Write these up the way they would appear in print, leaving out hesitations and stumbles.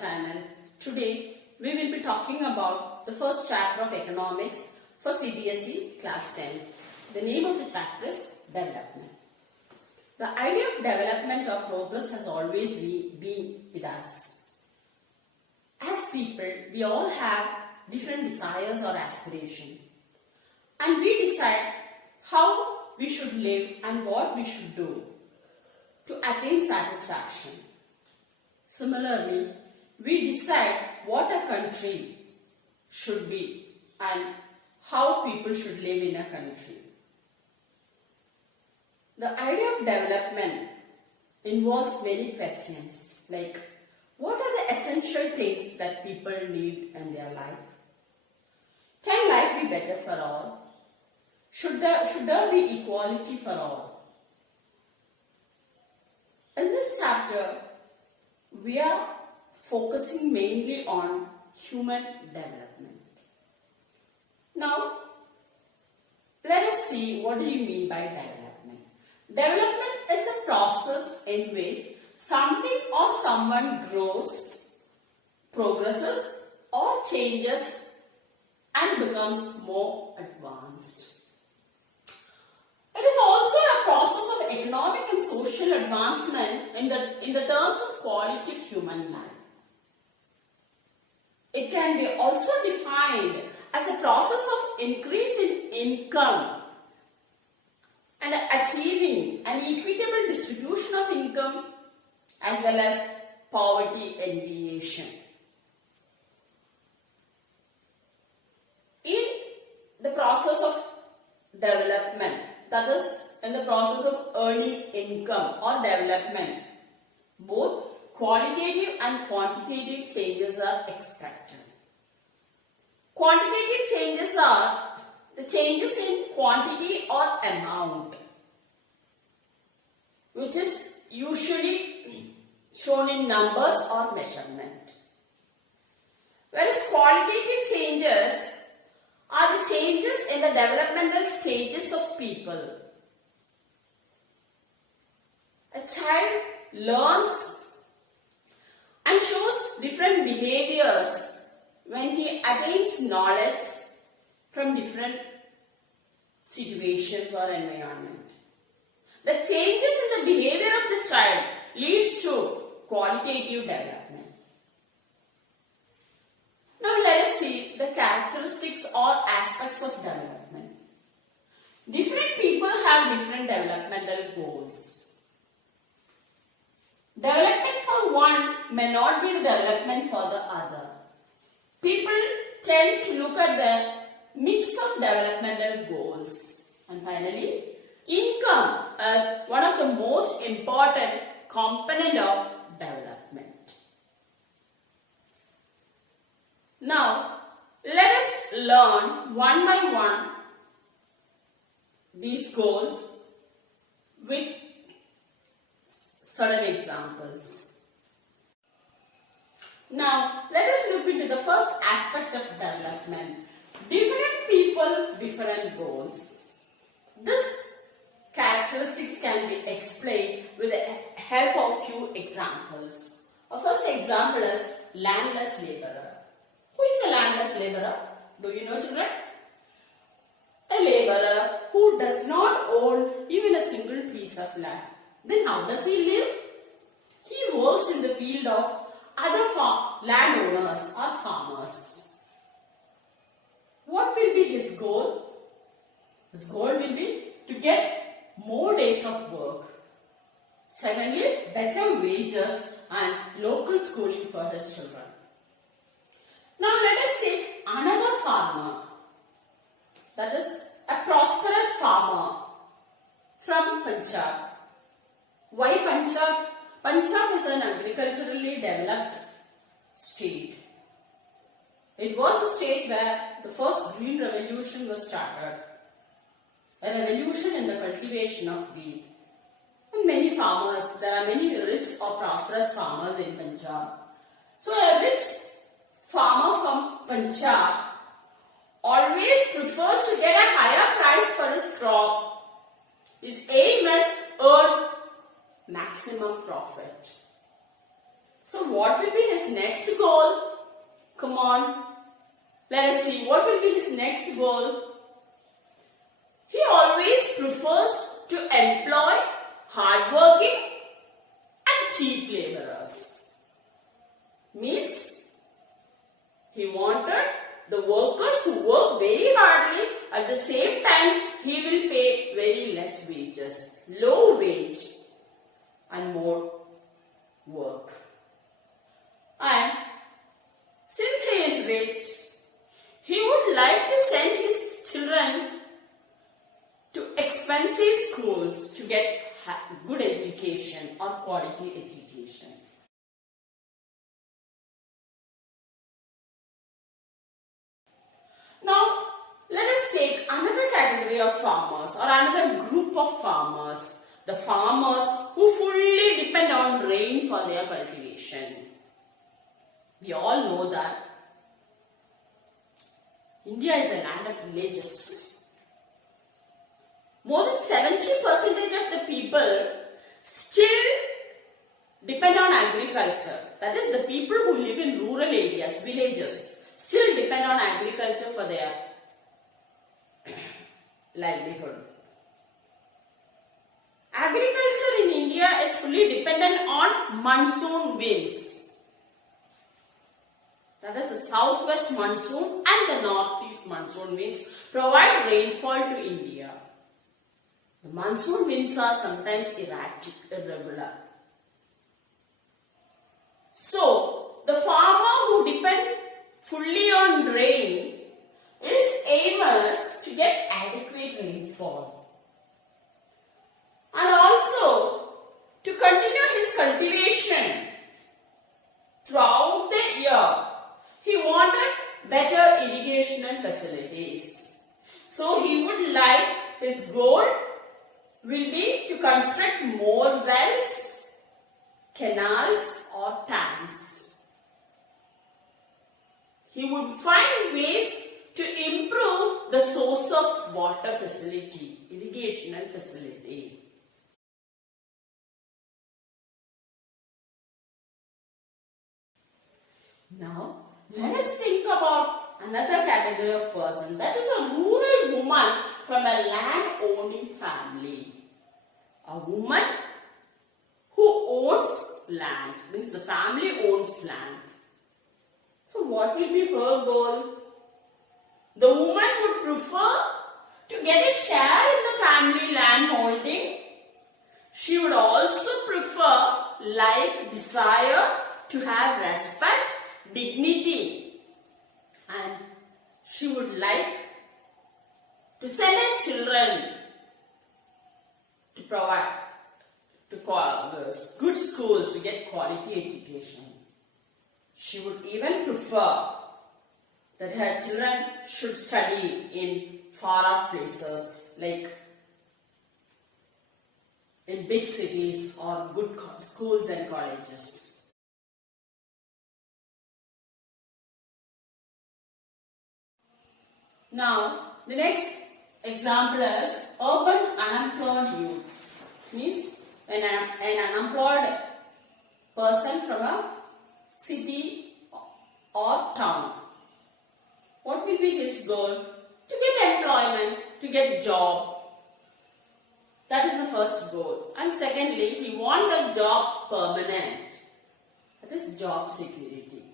channel. Today we will be talking about the first chapter of economics for CBSE class 10. The name of the chapter is development. The idea of development or progress has always been with us. As people, we all have different desires or aspirations, and we decide how we should live and what we should do to attain satisfaction. Similarly, we decide what a country should be and how people should live in a country. The idea of development involves many questions like, what are the essential things that people need in their life? Can life be better for all? Should there be equality for all? In this chapter, we are focusing mainly on human development. Now, let us see what do you mean by development. Development is a process in which something or someone grows, progresses or changes and becomes more advanced. It is also a process of economic and social advancement in the terms of quality of human life. It can be also defined as a process of increase in income and achieving an equitable distribution of income as well as poverty alleviation. In the process of development, that is, in the process of earning income or development, both qualitative and quantitative changes are expected. Quantitative changes are the changes in quantity or amount, which is usually shown in numbers or measurement. Whereas qualitative changes are the changes in the developmental stages of people. A child learns and shows different behaviors when he attains knowledge from different situations or environment. The changes in the behavior of the child leads to qualitative development. Now let us see the characteristics or aspects of development. Different people have different developmental goals. Development for one may not be the development for the other. People tend to look at the mix of developmental goals. And finally, income is one of the most important component of development. Now, let us learn one by one these goals with certain examples. Now, let us look into the first aspect of development. Different people, different goals. This characteristics can be explained with the help of few examples. Our first example is landless laborer. Who is a landless laborer? Do you know, children? A laborer who does not own even a single piece of land. Then how does he live? He works in the field of other landowners or farmers. What will be his goal? His goal will be to get more days of work. Secondly, better wages and local schooling for his children. Now let us take another farmer, that is a prosperous farmer from Punjab. Why Punjab? Punjab is an agriculturally developed state. It was the state where the first green revolution was started, a revolution in the cultivation of wheat. And many farmers, there are many rich or prosperous farmers in Punjab. So a rich farmer from Punjab always prefers to get a higher price for his crop. His aim is earn maximum profit. So what will be his next see what will be his next goal. He always prefers to employ hardworking and cheap laborers. Means he wanted the workers who work very hardly, at the same time he will pay very less wages, low wage and more work. And since he is rich, he would like to send his children to expensive schools to get good education or quality education. Now, let us take another category of farmers or another group of farmers. The farmers who fully depend on rain for their cultivation. We all know that India is a land of villages. More than 70% of the people still depend on agriculture. That is, the people who live in rural areas, villages, still depend on agriculture for their livelihood. Agriculture in India is fully dependent on monsoon winds. That is, the southwest monsoon and the northeast monsoon winds provide rainfall to India. The monsoon winds are sometimes erratic, irregular. So, the farmer who depends fully on rain is aimers to get adequate rainfall. And also, to continue his cultivation throughout the year, he wanted better irrigational facilities. So, he would like, his goal will be to construct more wells, canals or tanks. He would find ways to improve the source of water facility, irrigational facility. Now, let us think about another category of person. That is a rural woman from a land-owning family. A woman who owns land, means the family owns land. So, what will be her goal? The woman would prefer to get a share in the family land holding. She would also prefer, desire to have respect, dignity, and she would like to send her children to provide good schools to get quality education. She would even prefer that her children should study in far off places like in big cities or good schools and colleges. Now, the next example is urban unemployed youth. Means an unemployed person from a city or town. What will be his goal? To get employment, to get job. That is the first goal. And secondly, he wants the job permanent. That is job security.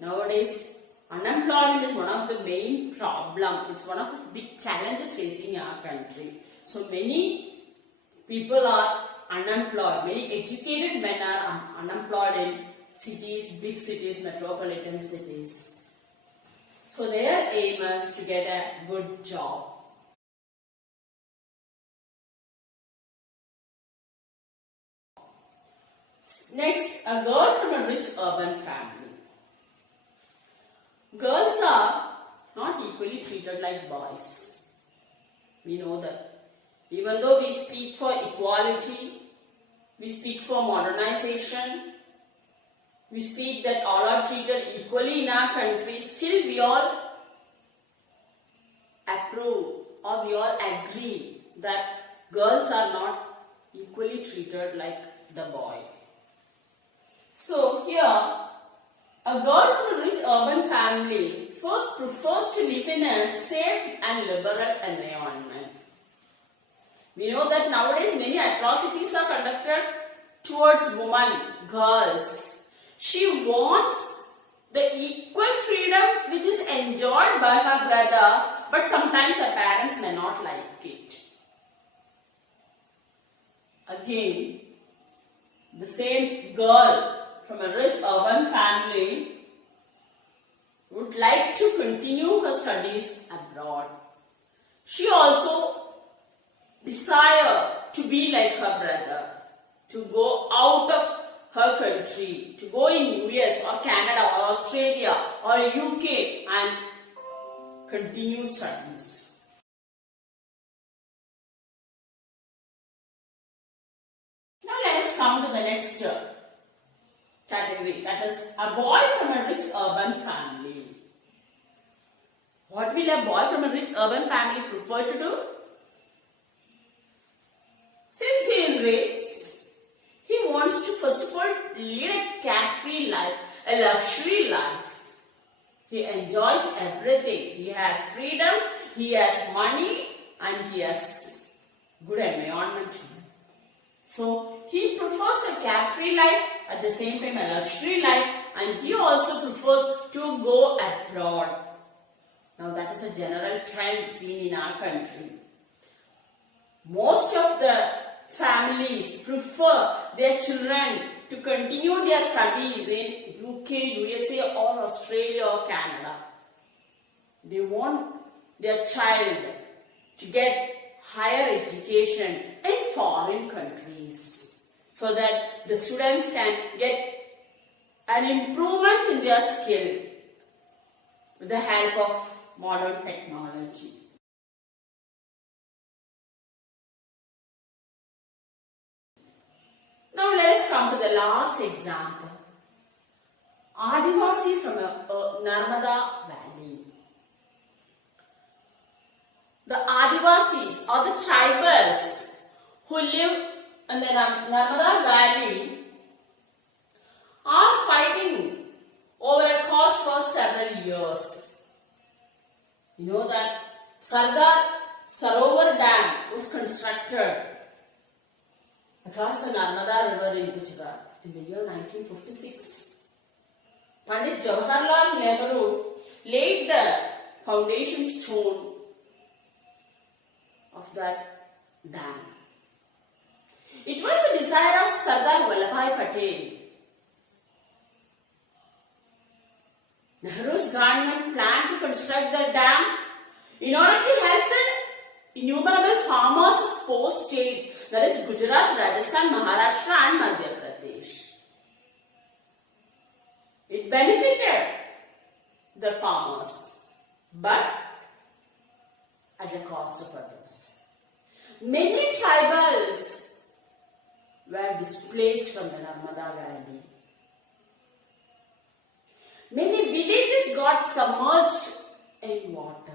Nowadays, unemployment is one of the main problems. It's one of the big challenges facing our country. So many people are unemployed. Many educated men are unemployed in cities, big cities, metropolitan cities. So their aim is to get a good job. Next, a girl from a rich urban family. Girls are not equally treated like boys. We know that. Even though we speak for equality, we speak for modernization, we speak that all are treated equally in our country, still we all approve or we all agree that girls are not equally treated like the boy. So here, a girl from a rich urban family first prefers to live in a safe and liberal environment. We know that nowadays many atrocities are conducted towards women, girls. She wants the equal freedom which is enjoyed by her brother, but sometimes her parents may not like it. Again, the same girl from a rich urban family would like to continue her studies abroad. She also desires to be like her brother, to go out of her country, to go in US or Canada or Australia or UK and continue studies. Now let us come to the next category, that is a boy from a rich urban family. What will a boy from a rich urban family prefer to do? Since he is rich, he wants to first of all lead a carefree life, a luxury life. He enjoys everything. He has freedom, he has money, and he has good environment. So he prefers a carefree life, at the same time a luxury life, and he also prefers to go abroad. Now that is a general trend seen in our country. Most of the families prefer their children to continue their studies in UK, USA or Australia or Canada. They want their child to get higher education in foreign countries so that the students can get an improvement in their skill with the help of modern technology. Now let us come to the last example. Adivasi from Narmada Valley. The Adivasis or the tribals who live in the Narmada Valley are fighting over a cause for several years. You know that Sardar Sarovar Dam was constructed across the Narmada River in Gujarat in the year 1956. Pandit Jawaharlal Nehru laid the foundation stone of that dam. It was the desire of Sardar Vallabhbhai Patel. Nehru's government planned to construct the dam in order to help the innumerable farmers of 4 states, that is Gujarat, Rajasthan, Maharashtra and Madhya Pradesh. It benefited the farmers, but at the cost of others. Many tribals were displaced from the Narmada Valley. Many villages got submerged in water.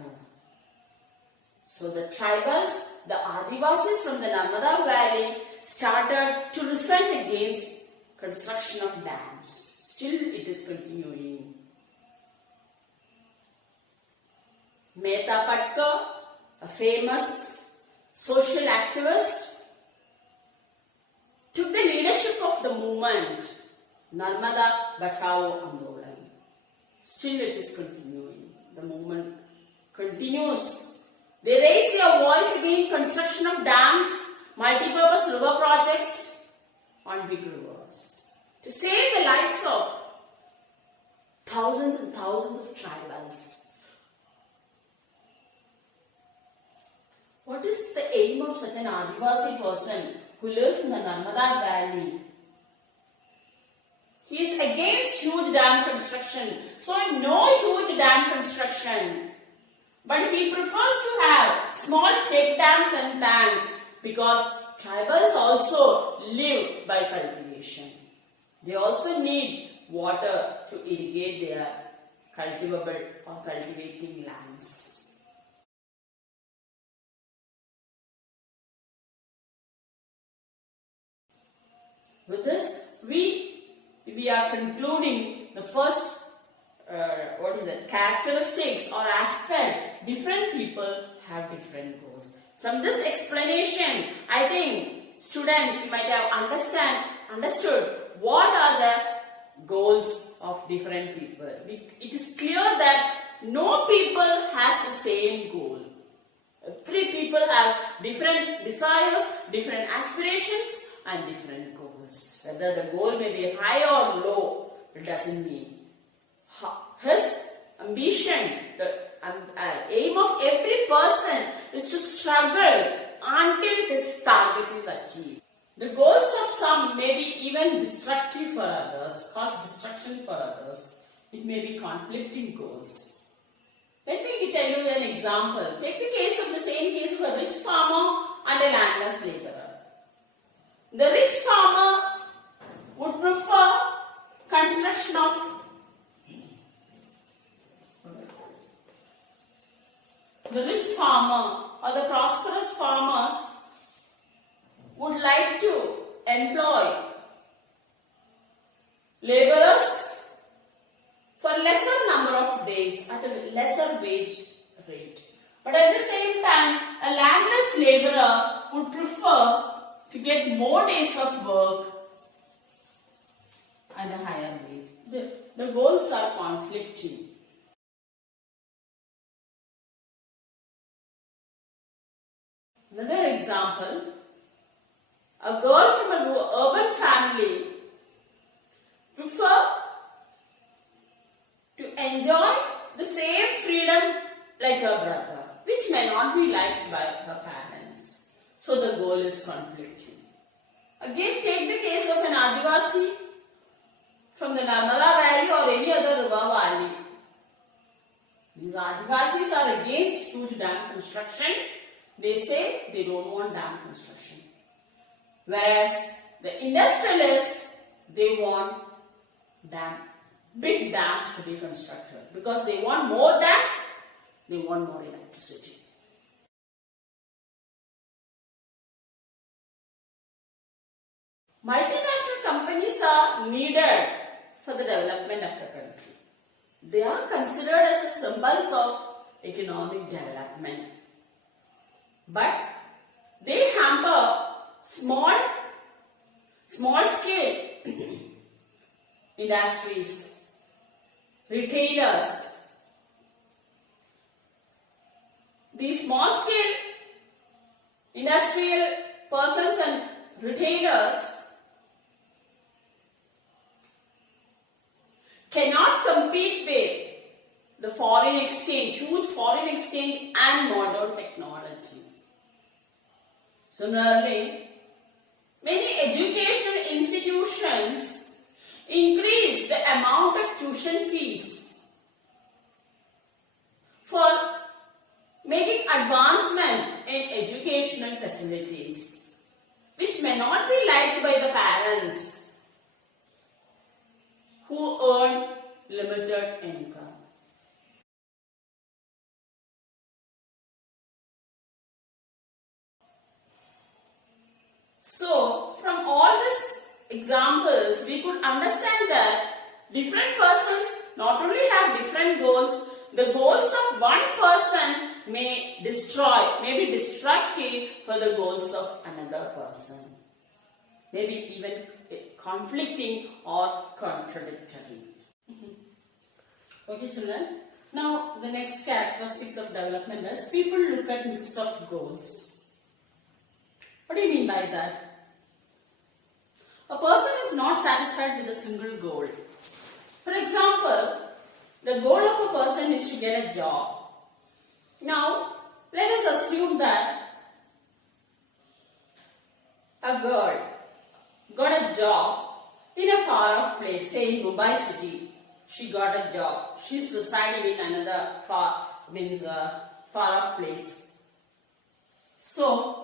So the tribals, the Adivasis from the Narmada Valley started to resent against construction of dams. Still it is continuing. Mehta Patkar, a famous social activist, took the leadership of the movement Narmada Bachao Andolan. Still it is continuing. The movement continues. They raise their voice against construction of dams, multi-purpose river projects on big rivers to save the lives of thousands and thousands of tribals. What is the aim of such an Adivasi person who lives in the Narmada Valley? He is against huge dam construction. So no huge dam construction. But he prefers to have small check dams and tanks because tribals also live by cultivation. They also need water to irrigate their cultivable or cultivating lands. With this, we are concluding the first characteristics or aspect, different people have different goals. From this explanation, I think students might have understood what are the goals of different people. It is clear that no people has the same goal. Three people have different desires, different aspirations and different goals. Whether the goal may be high or low, it doesn't mean. His ambition, the aim of every person is to struggle until his target is achieved. The goals of some may be even destructive for others, cause destruction for others. It may be conflicting goals. Let me tell you an example. Take the same case of a rich farmer and a landless laborer. The rich farmer would prefer construction of the rich farmer or the prosperous farmers would like to employ laborers for lesser number of days at a lesser wage rate. But at the same time, a landless laborer would prefer to get more days of work and a higher wage. The goals are conflicting. Another example, a girl from an urban family prefer to enjoy the same freedom like her brother, which may not be liked by her parents. So the goal is conflicting. Again, take the case of an Adivasi from the Narmada Valley or any other river valley. These Adivasis are against huge dam construction. They say they don't want dam construction. Whereas the industrialists, they want big dams to be constructed. Because they want more dams, they want more electricity. Multinational companies are needed for the development of the country. They are considered as the symbols of economic development. But they hamper small scale industries, retailers. These small scale industrial persons and retailers cannot compete with the foreign exchange, huge foreign exchange and modern technology. Similarly, many educational institutions increase the amount of tuition fees for making advancement in educational facilities, which may not be liked by the parents who earn limited income. So, from all these examples, we could understand that different persons not only have different goals, the goals of one person may be destructive for the goals of another person. Maybe even conflicting or contradictory. Okay, children. Now, the next characteristics of development is people look at mix of goals. What do you mean by that? A person is not satisfied with a single goal. For example, the goal of a person is to get a job. Now, let us assume that a girl got a job in a far-off place, say in Mumbai city. She got a job. She is residing in another far-off place. So,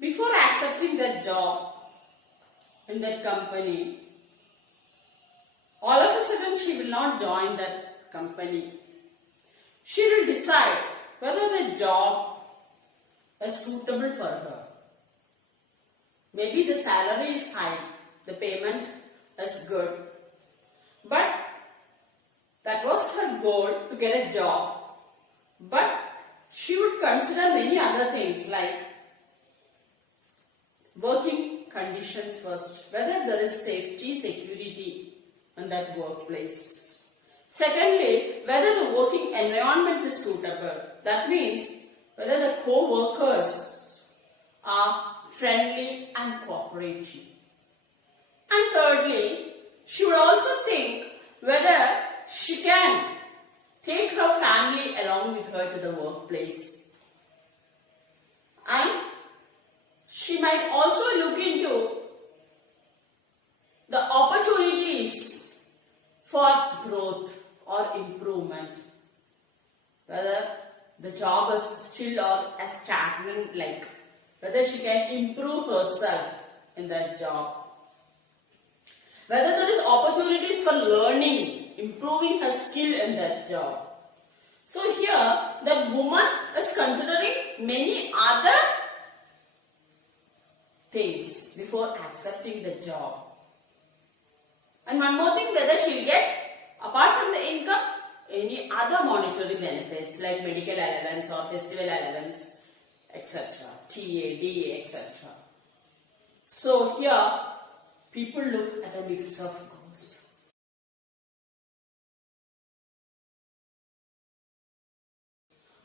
before accepting that job in that company, all of a sudden she will not join that company. She will decide whether the job is suitable for her. Maybe the salary is high, the payment is good, but That was her goal, to get a job. But she would consider many other things like working conditions first, whether there is safety, security in that workplace. Secondly, whether the working environment is suitable. That means whether the co-workers are friendly and cooperative. And thirdly, she would also think whether she can take her family along with her to the workplace. And she might also look into the opportunities for growth or improvement. Whether the job is still or a stagnant, like whether she can improve herself in that job. Whether there is opportunities for learning, improving her skill in that job. So here the woman is considering many other things before accepting the job. And one more thing, whether she will get, apart from the income, any other monetary benefits like medical allowance or festival allowance, etc. TA, DA, etc. So here people look at a mix of goals.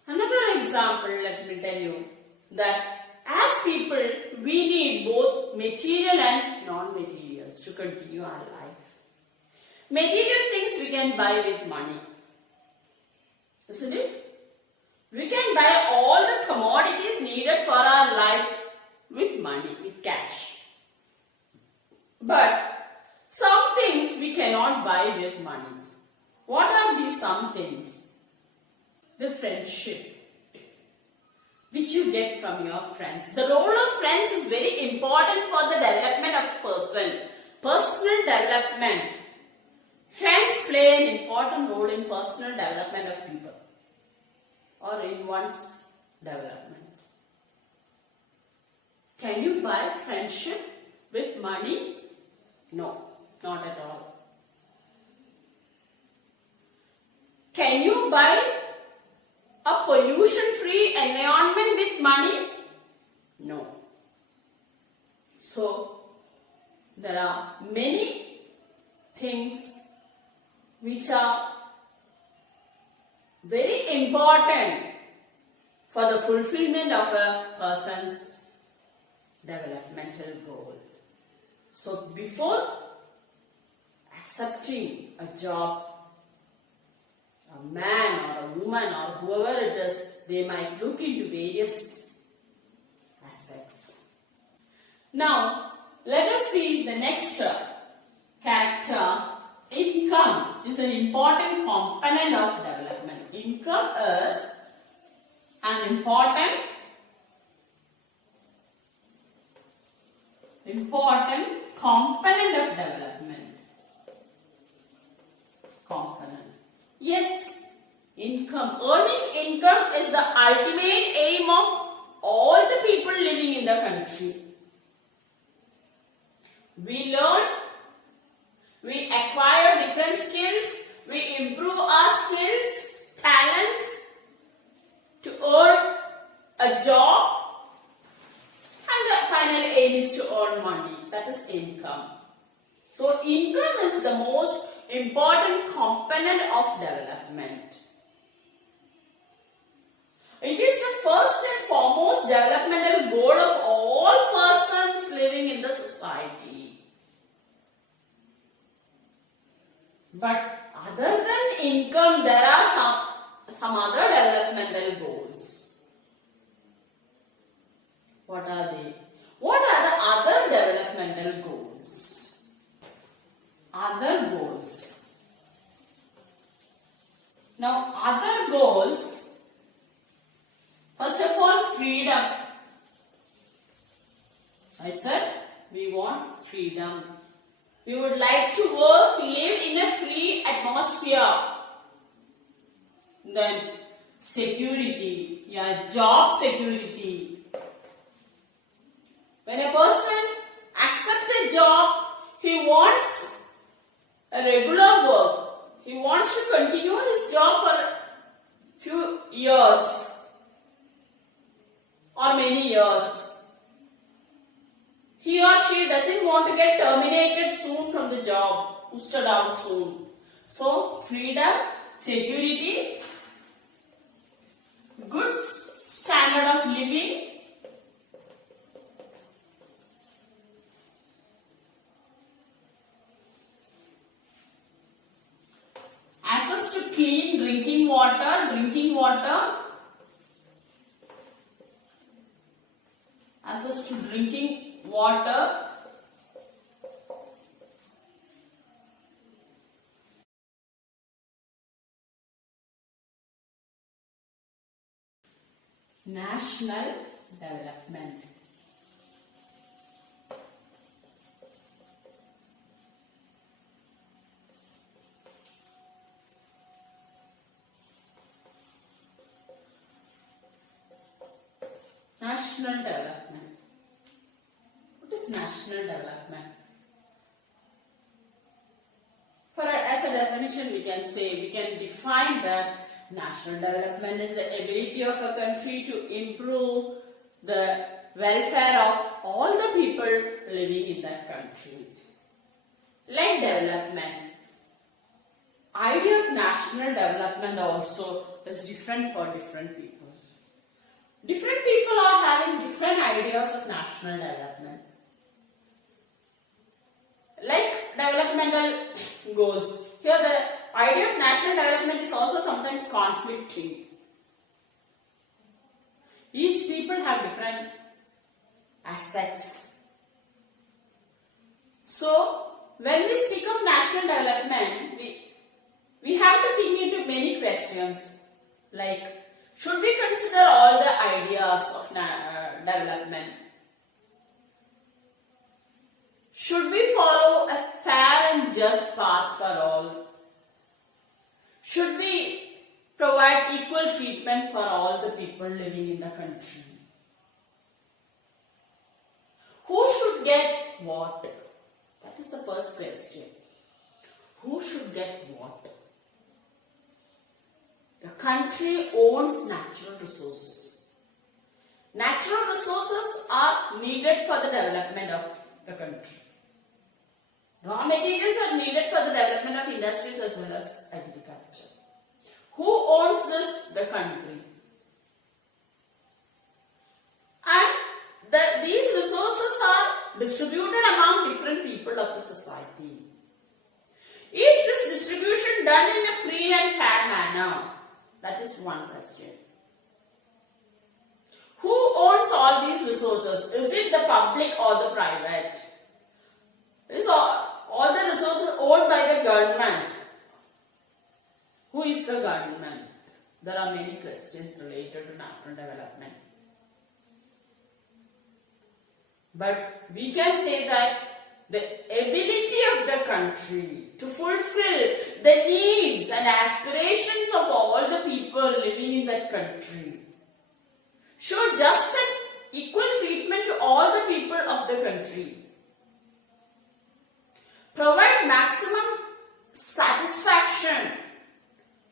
Another example, let me tell you, that as people, we need both material and non-materials to continue our life. Material things we can buy with money, isn't it? We can buy all the commodities needed for our life with money, with cash. But some things we cannot buy with money. What are these some things? The friendship which you get from your friends. The role of friends is very important for the development of person. Personal development. Friends play an important role in personal development of people or in one's development. Can you buy friendship with money? No, not at all. Can you buy a pollution-free environment with money? No. So, there are many things which are very important for the fulfillment of a person's developmental goal. So, before accepting a job, a man or a woman or whoever it is, they might look into various aspects. Now, let us see the next character. Income is an important component of development. Income is an important component of development. Yes, income. Earning income is the ultimate aim of all the people living in the country. We learn, we acquire different skills, we improve our skills, talents to earn a job, and the final aim is to earn money. That is income. So income is the most important component of development. It is the first and foremost developmental goal of all persons living in the society. But other than income, there are some other developmental goals. What are they? What are the other developmental goals? Other goals. Now, other goals, first of all, freedom. I said we want freedom. We would like to work, live in a free atmosphere. Then security, job security. When a person accepts a job, he wants a regular work. he wants to continue his job for few years or many years. He or she doesn't want to get terminated soon from the job, boosted out soon. So, freedom, security, good standard of living, access to clean drinking water, access to drinking water, national development. National development. What is national development? As a definition, we can define that national development is the ability of a country to improve the welfare of all the people living in that country. Like development. Idea of national development also is different for different people. Different people are having different ideas of national development. Like developmental goals. Here the idea of national development is also sometimes conflicting. Each people have different aspects. So, when we speak of national development, we have to think into many questions. Like, should we consider all the ideas of development? Should we follow a fair and just path for all? Should we provide equal treatment for all the people living in the country? Who should get what? That is the first question. Who should get what? The country owns natural resources. Natural resources are needed for the development of the country. Raw materials are needed for the development of industries as well as agriculture. Who owns this? The country. And these resources are distributed among different people of the society. Is this distribution done in a free and fair manner? That is one question. Who owns all these resources? Is it the public or the private? Is all the resources owned by the government? Who is the government? There are many questions related to national development. But we can say that the ability of the country to fulfill the needs and aspirations of all the people living in that country, show just and equal treatment to all the people of the country, provide maximum satisfaction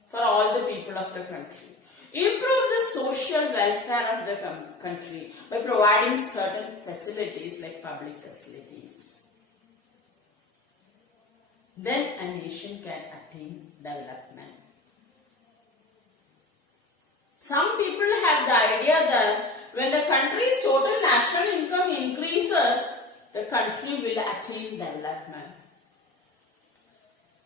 for all the people of the country, improve the social welfare of the country by providing certain facilities like public facilities. Then a nation can attain development. Some people have the idea that when the country's total national income increases, the country will attain development.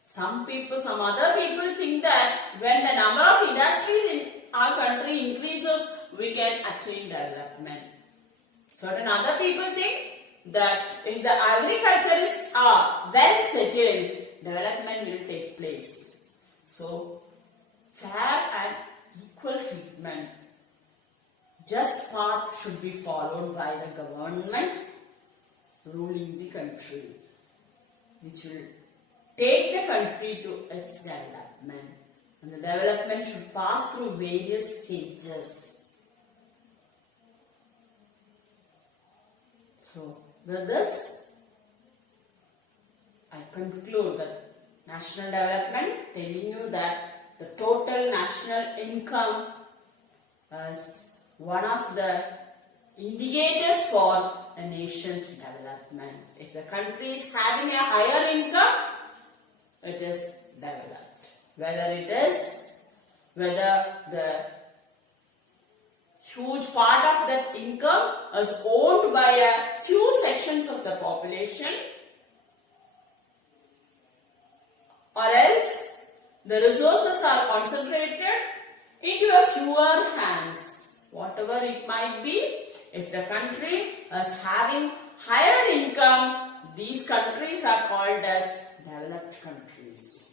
Some other people think that when the number of industries in our country increases, we can attain development. Certain other people think that if the agriculture is well settled, development will take place. So, fair and equal treatment, just path should be followed by the government ruling the country, which will take the country to its development. And the development should pass through various stages. So, with this, I conclude that National development, telling you that the total national income is one of the indicators for a nation's development. If the country is having a higher income, it is developed. Whether the huge part of that income is owned by a few sections of the population, or else the resources are concentrated into a fewer hands. Whatever it might be, if the country is having higher income, these countries are called as developed countries.